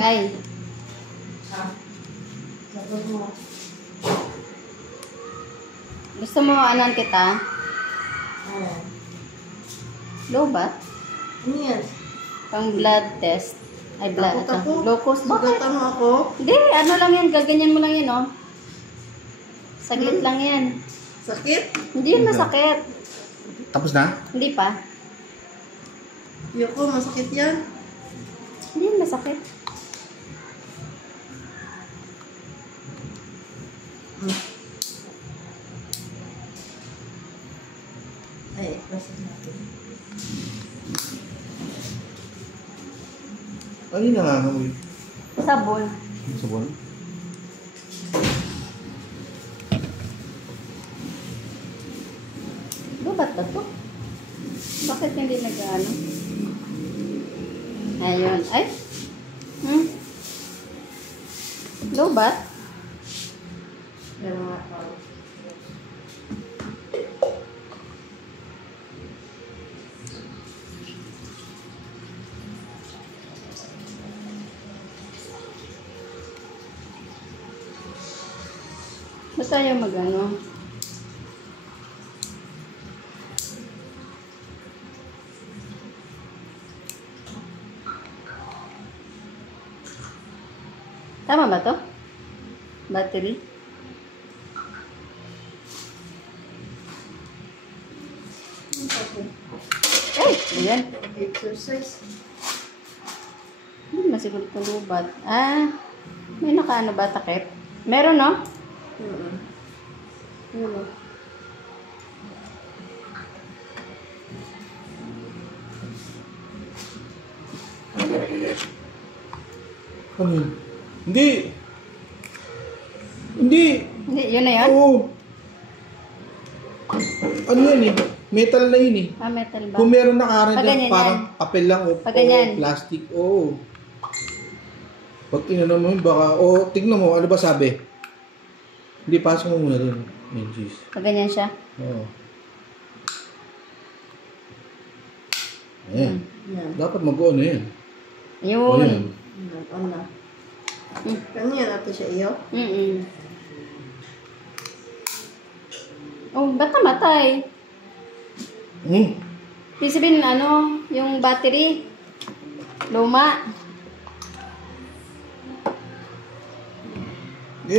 Ay. Gusto mo anan kita? Lobat? Ano yan? Pang blood test. Ay, blood. Locus. Bakit? Sugatan mo ako? Hindi, ano lang yan. Gaganyan mo lang yan, oh. Saglit lang yan. Sakit? Hindi yan masakit. Tapos na? Hindi pa. Yoko, masakit yan. Hindi yan masakit. Ay, masakit natin. Ano yung nangangamoy? Sabon. Sabon? Lobat ba to? Bakit hindi nag-ano? Ayun. Ay! Lobat? Yan mga tao. Basta yung mag-ano. Tama ba to? Battery? Ay! Ayan. Exercise. Hindi masiguro kung lubat. Ah, may nakaano ba takip? Meron, no? Yun, Ano yun? Hindi! Hindi! Hindi, yun na yun? Oo! Ano yan eh? Metal na yun eh. Ah, metal ba? Kung meron nakaharap Pag dyan, ganyan parang yan. papel lang o Pag ganyan. plastic. Oo. Pag tinanong mo yun, baka, tignan mo, ano ba sabi? Hindi, pasok mo muna dun. Jeez. Pag ganyan siya? Oo. Ayan. Yan. Dapat mag-on na yan. Yun. Ayan. On na. Kanya natin siya iyo? Oh, ba't namatay? Hmm. Ibig sabihin, ano, yung battery, luma.